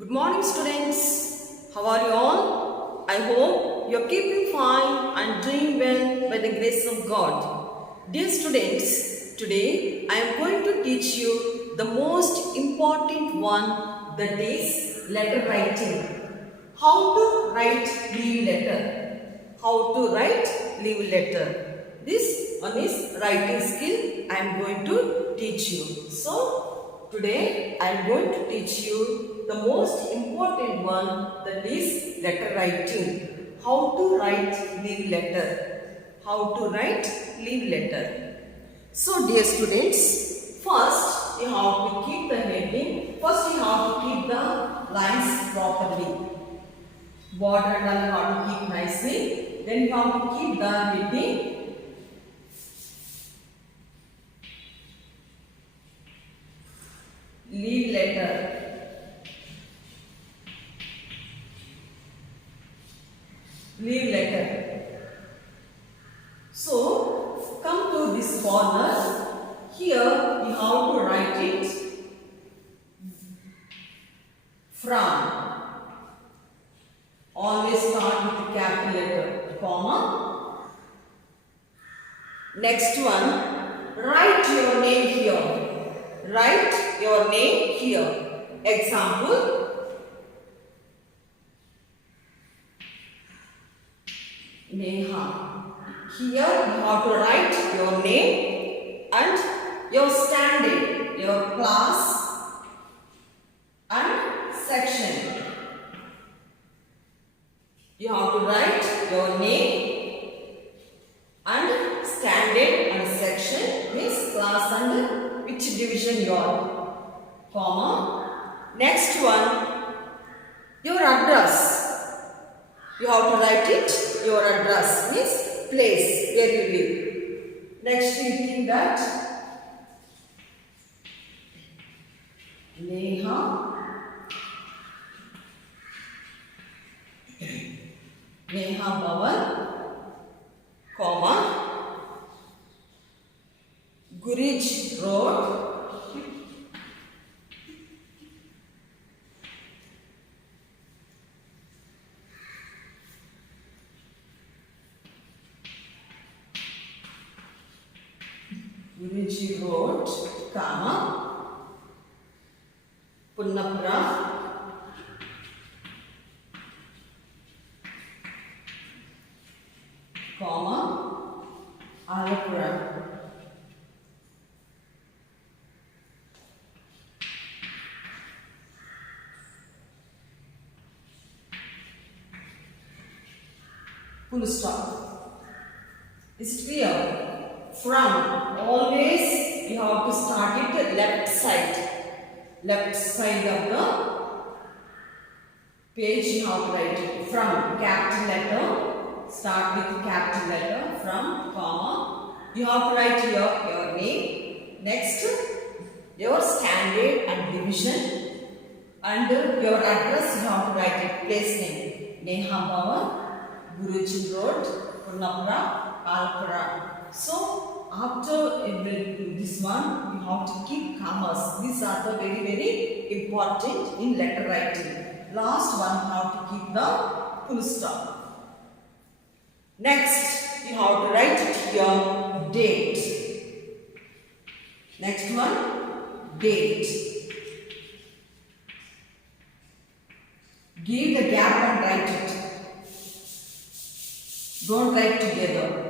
Good morning, students. How are you all? I hope you are keeping fine and doing well by the grace of God. Dear students, today I am going to teach you the most important one, that is letter writing. How to write leave letter. How to write leave letter. This one is writing skill I am going to teach you. So, today I am going to teach you the most important one, that is letter writing. How to write leave letter. How to write leave letter. So, dear students, first you have to keep the heading. First you have to keep the lines properly. Border and all you have to keep nicely. Then you have to keep the heading. Leave letter. Leave letter. So, come to this corner. Here you have to write it from. Always start with the capital letter, comma. Next one, write your name here. Write your name here. Example, Neha. Here you have to write your name and your standard, your class and section. You have to write your name and standard and section, means class and which division you are, comma. Next one, your address. You have to write it, your address, means place where you live. Next you think that Neha Bhavan, comma, Gurij Road, Guriji Road, comma, Punnapura, comma, Alapura. Full stop. Is it clear? From, always you have to start it left side. Left side of the page you have to write it. From, capital letter. Start with capital letter. From, comma. You have to write here your name. Next, your standard and division. And your address you have to write it. Place name. Neha Bhavan, Guruji Road, Punnapura, Alpura. So, after this one, you have to keep commas. These are the very important in letter writing. Last one, you have to keep the full stop. Next, you have to write it here, date. Next one, date. Give the gap and write it. Don't write together.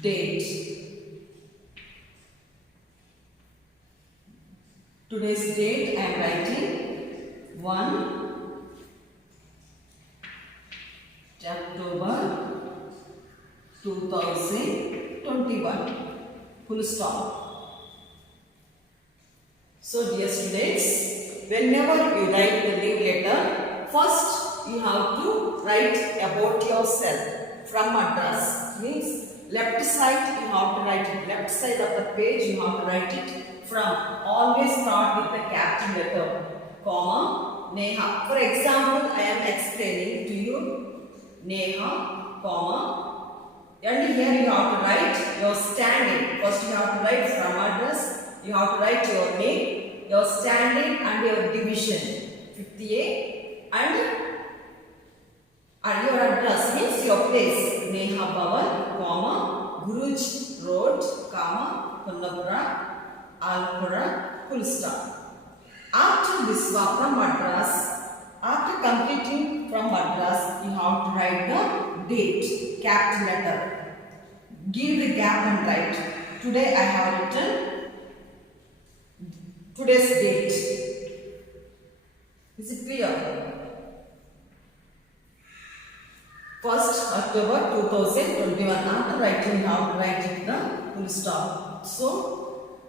Date. Today's date I am writing 1 October 2021. Full stop. So dear students, whenever you write the leave letter, first you have to write about yourself. From address, means left side you have to write it. Left side of the page you have to write it from. Always start with the capital letter, comma, Neha. For example, I am explaining to you Neha, comma, And here you have to write your standing. First you have to write from address. You have to write your name, your standing and your division. 50A and your address means your place. Neha Bhavan, comma, Guruj Road, comma, Kunnapura, Alpura, full stop. After this from address, after completing from address, you have to write the date, capital letter. Give the gap and write. Today I have written today's date. Is it clear? 1st October 2021. After writing, you have to write it the full stop. So,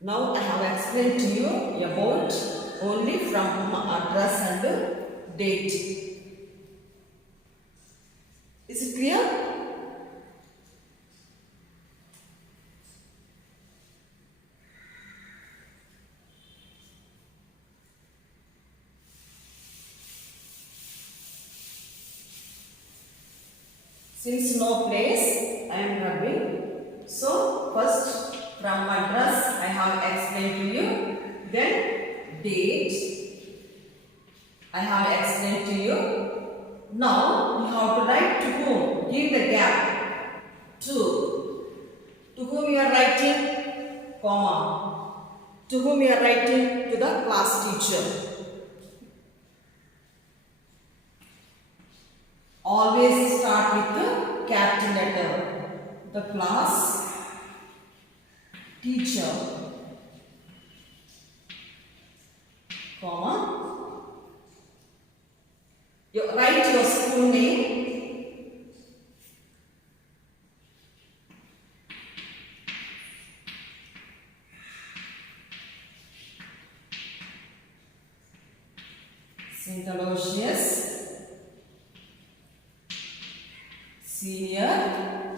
now I have explained to you about only from address and date. Is it clear? Since no place, I am rubbing. So, first from address I have explained to you. Then date I have explained to you. Now, you have to write to whom. Give the gap. To whom you are writing, comma. To whom you are writing? To the class teacher. Always start with the capital letter. The class teacher, comma. You write your school name. St. Aloysius Senior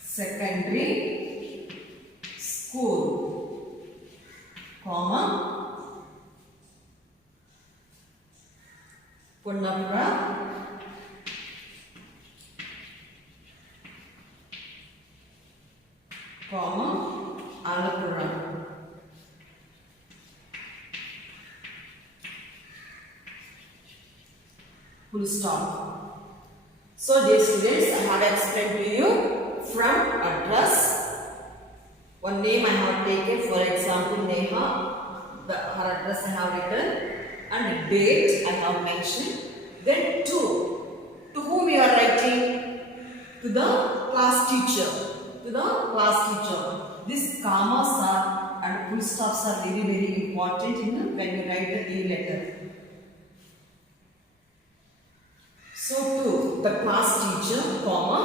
Secondary School, comma, Kunnapura, comma, Alapura. Full stop. So, dear students, I have explained to you from address. One name I have taken, for example, Neha. Her address I have written, and date I have mentioned. Then to whom we are writing? To the class teacher. To the class teacher. These commas are and full stops are very very important when you write the leave letter. So to the class teacher, comma,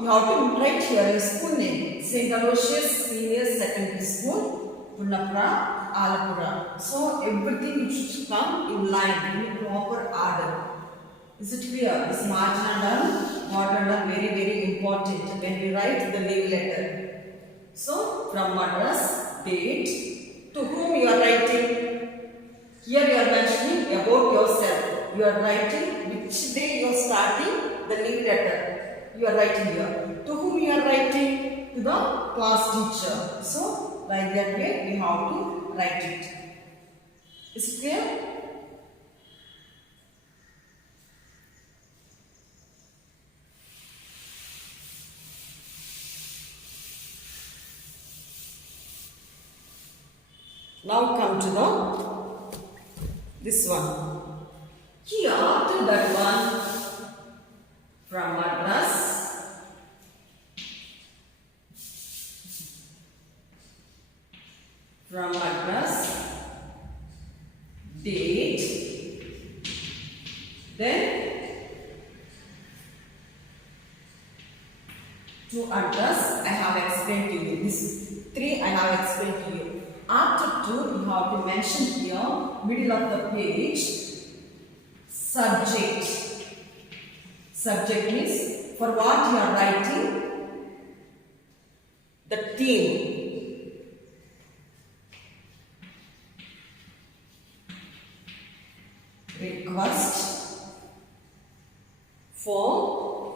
you have to write here your school name. St. Aloysius Senior Secondary School, Kunnapura, Alapura. So everything should come in line, in proper order. Is it clear? This margin and order are very very important when we write the leave letter. So from address, date, to whom you are writing. Here you are mentioning about yourself. You are writing which day you are starting the leave letter. You are writing here. To whom you are writing? To the class teacher. So, like that way we have to write it. Is it clear? Now come to this one. Here to that one from address, date, then to address I have explained to you. This 3 I have explained to you. After 2 you have to mention here middle of the page subject. Subject means for what you are writing, the theme. Request, for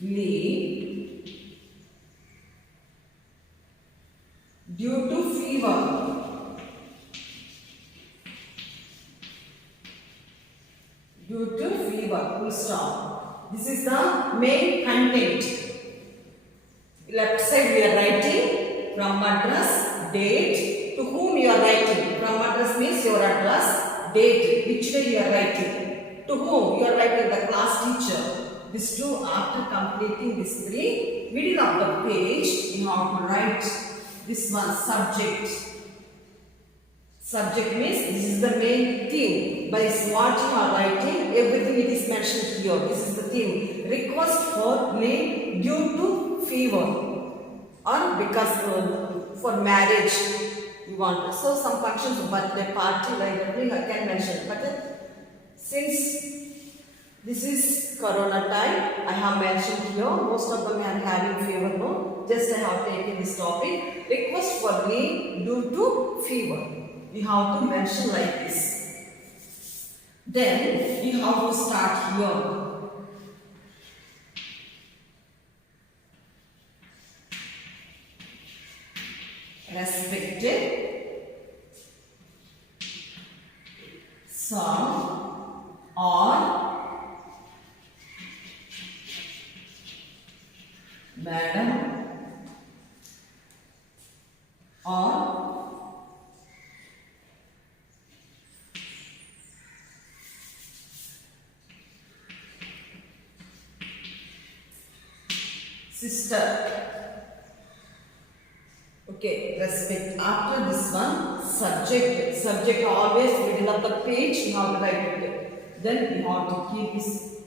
leave due to fever. Due to fever, full stop. This is the main content. Left side we are writing from address, date, to whom you are writing. From address means your address, date, which way you are writing. To whom you are writing, the class teacher. This two, after completing this three, middle of the page, you have to write this one, subject. Subject means this is the main theme. By what you are writing, everything it is mentioned here. This is the theme. Request for leave due to fever or because for marriage you want. So some functions, birthday, party, like everything I can mention. But since this is Corona time, I have mentioned here. Most of them are having fever. No, just I have taken this topic. Request for leave due to fever. We have to mention like this. Then we have to start here. Respected sir or madam or sister. Okay, respect. After this one, subject. Subject always middle of the page, you have to write it. Then you have to keep this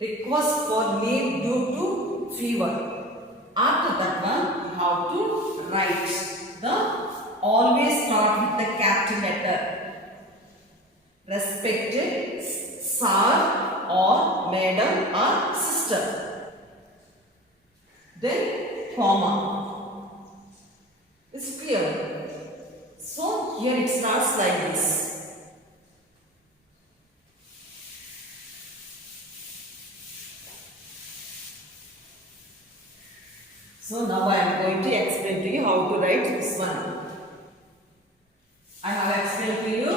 request for leave due to fever. After that one, you have to write the, always start with the capital letter. Respected sir or madam or sister. Then comma. It's clear. So here it starts like this. So now I am going to explain to you how to write this one. I have explained to you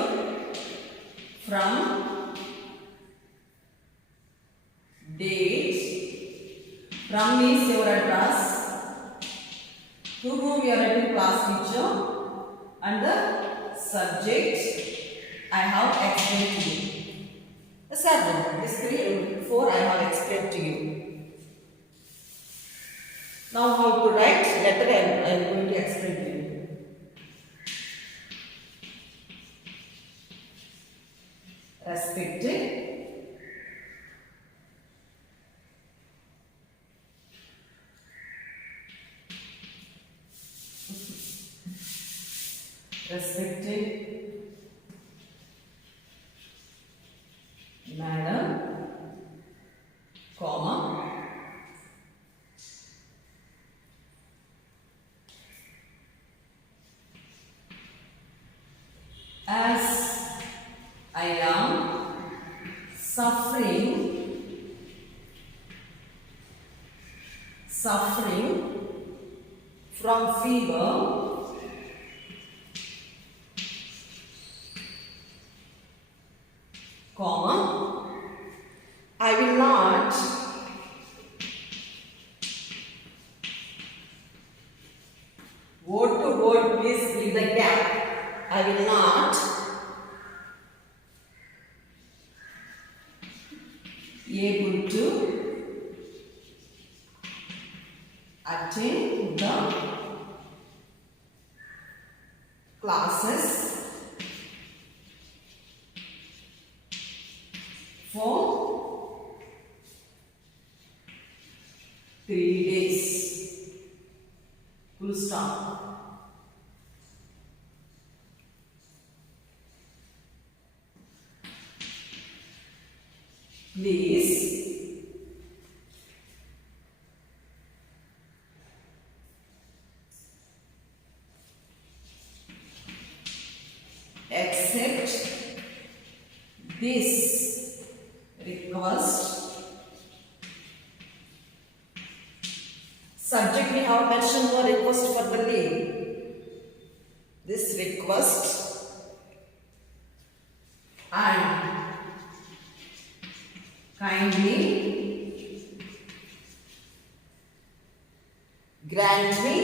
from date. From means your address. To whom you are writing, class teacher, and the subject I have explained to you. The seven, this 3, 4 I have explained to you. Now how to write letter I am going to explain to you. Respected madam, comma, as I am suffering from fever, comma, I will not word to word, please leave the gap. I will not able to attend the classes for 3 days. Full stop. Please accept this have mentioned the request for the leave. This request and kindly grant me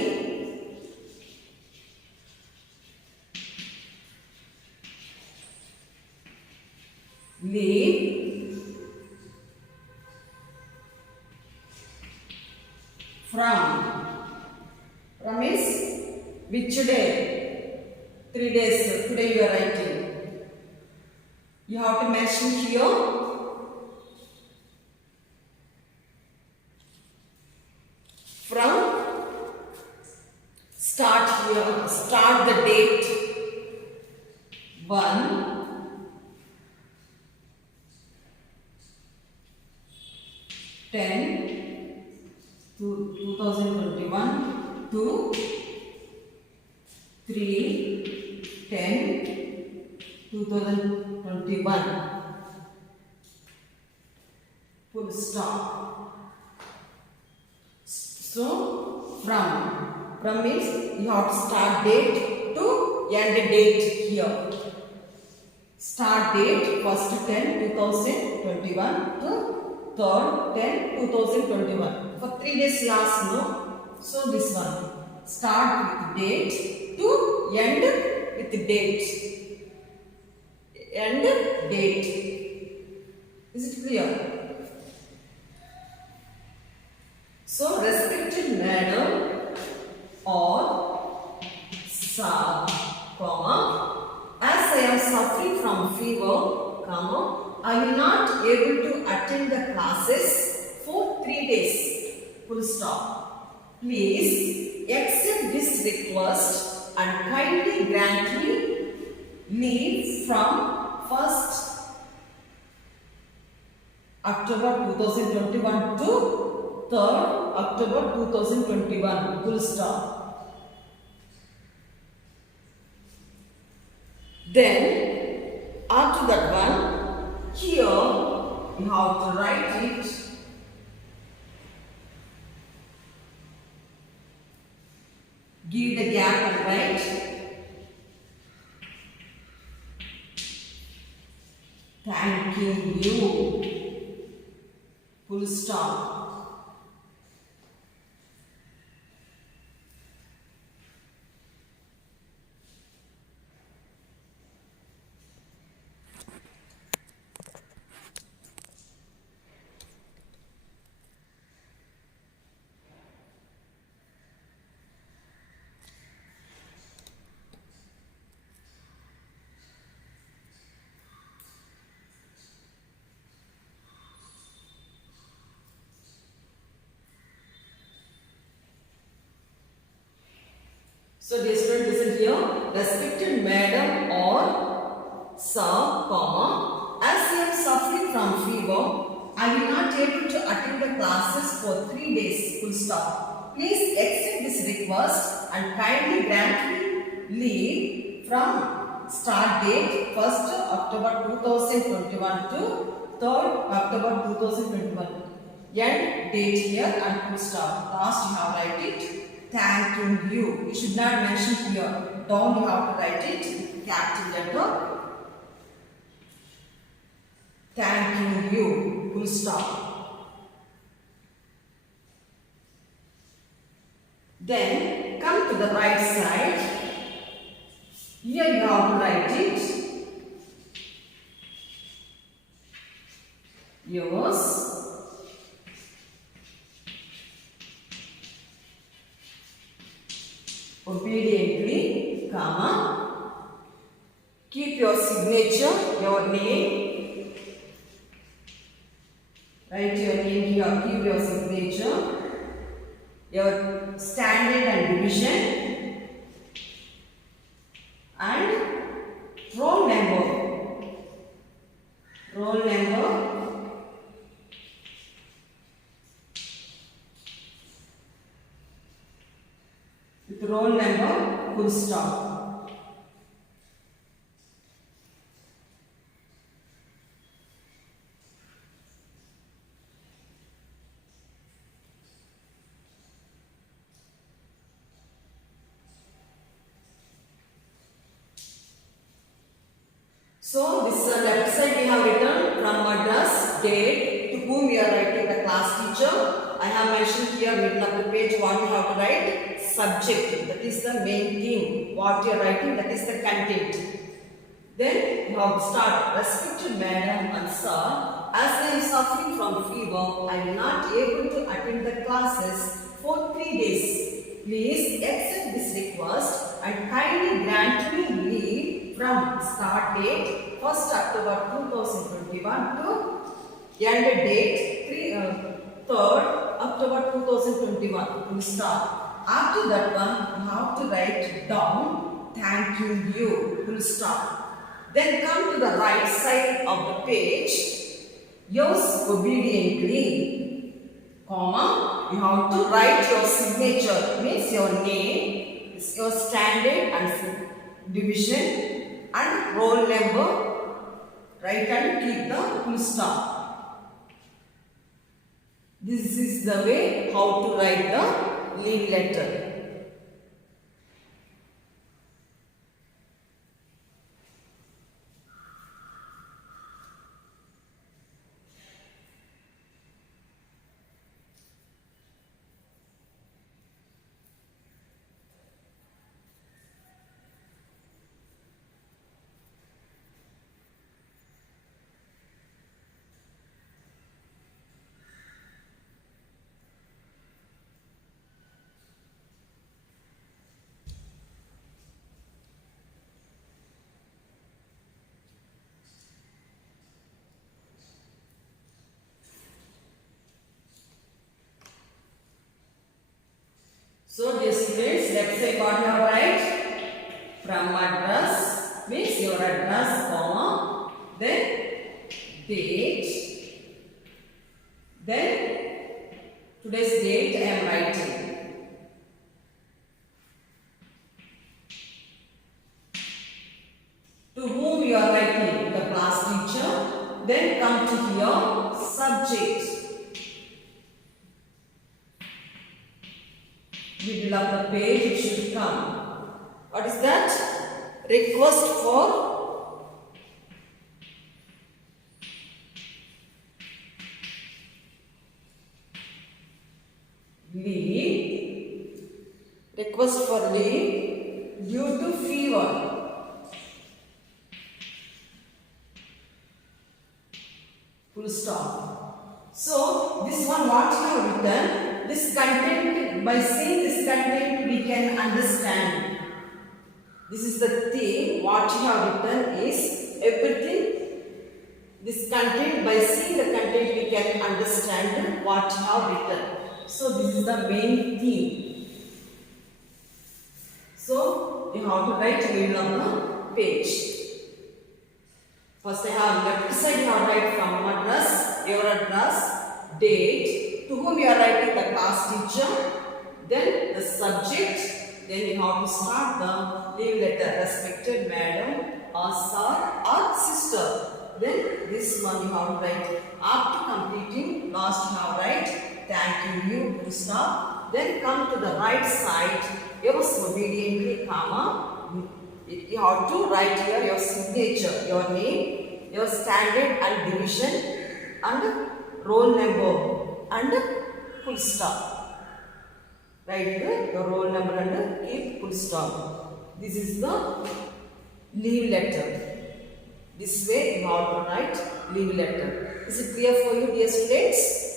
leave from is which day? 3 days. Today you are writing. You have to mention here from start here. Start the date 1 10 2021 to 3 10 2021 full stop. So from means you have to start date to end date here. Start date 1st 10 2021 to 3rd 10 2021 for 3 days last, no? So this one start with date to end with date. End date. Is it clear? So respected madam or sir, comma, as I am suffering from fever, comma, I will not able to attend the classes for 3 days. Full stop. Please accept this request and kindly grant me leave from 1st October 2021 to 3rd October 2021. Full stop. Then after that one, here you have to write it. Give the gap and write. Thanking you. Full stop. So dear student, listen here. Respected madam or sir, comma, as I am suffering from fever, I will not able to attend the classes for 3 days. Full stop. Please accept this request and kindly grant me leave from start date 1st October 2021 to 3rd October 2021. End date here and full stop. Last you have write it. Thanking you. You should not mention here. Down you have to write it with capital letter. Thanking you. Full stop. Then come to the right side. Here you have to write it. Yours. Obediently, comma, keep your signature, your name, write your name here, keep your signature, your standard and division, and roll number, with roll number, full stop. date, to whom you are writing, the class teacher. I have mentioned here middle of the page what you have to write, subject, that is the main thing, what you are writing, that is the content. Then you have to start, respected madam and sir, as I am suffering from fever, I am not able to attend the classes for 3 days. Please accept this request and kindly grant me leave from start date 1st October 2021 to end date 3rd October 2021 to start. After that one, you have to write down thanking you, full stop. Then come to the right side of the page, yours obediently, comma, you have to write your signature, means your name, your standard and division and roll number, write and keep the full stop. This is the way how to write the leave letter. So dear students, left side what you have write? From address means your address, comma, then date, then today's date I am writing. To whom you are writing? The class teacher. Then come to your subject. Middle of the page it should come. What is that? Request for leave. Request for leave due to fever. Full stop. So this one what you have written, this content, by seeing this content we can understand. This is the thing what you have written is everything. This content, by seeing the content we can understand what you have written. So this is the main theme. So you have to write in the middle of the page. First I have left side you have write from address, your address, date, to whom you are writing, the class teacher, then the subject, then you have to start the leave letter, respected madam or sir or sister. Then this one you have to write. After completing, last you have to write thank you, full stop. Then come to the right side, yours obediently, comma. You have to write here your signature, your name, your standard and division and roll number and full stop. Write here your roll number and keep full stop. This is the leave letter. This way you have to write leave letter. Is it clear for you, dear students?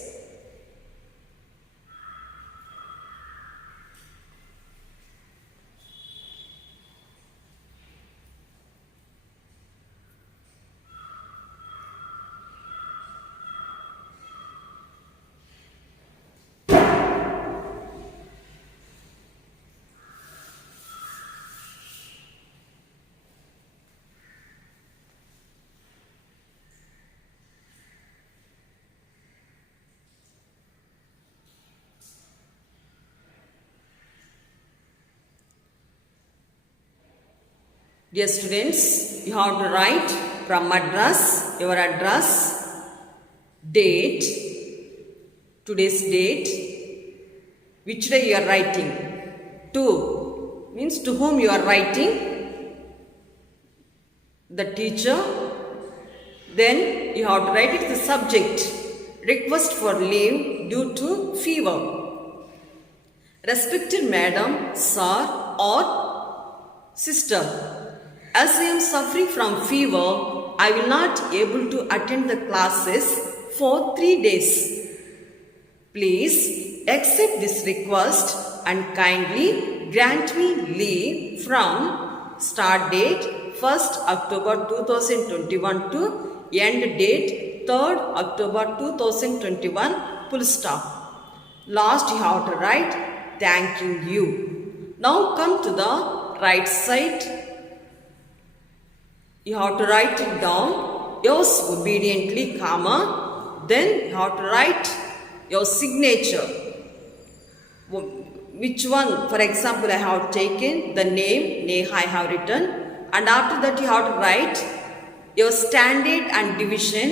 Dear students, you have to write from address, your address, date, today's date, which day you are writing. To means to whom you are writing, the teacher. Then you have to write it the subject. Request for leave due to fever. Respected madam, sir or sister, as I am suffering from fever, I will not able to attend the classes for 3 days. Please accept this request and kindly grant me leave from start date 1st October 2021 to end date 3rd October 2021 full stop. Last you have to write thanking you. Now come to the right side. You have to write it down. Yours obediently, comma. Then you have to write your signature. Which one? For example, I have taken the name Neha I have written, and after that you have to write your standard and division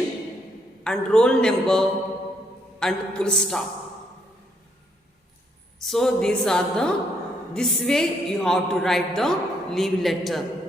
and roll number and full stop. So this way you have to write the leave letter.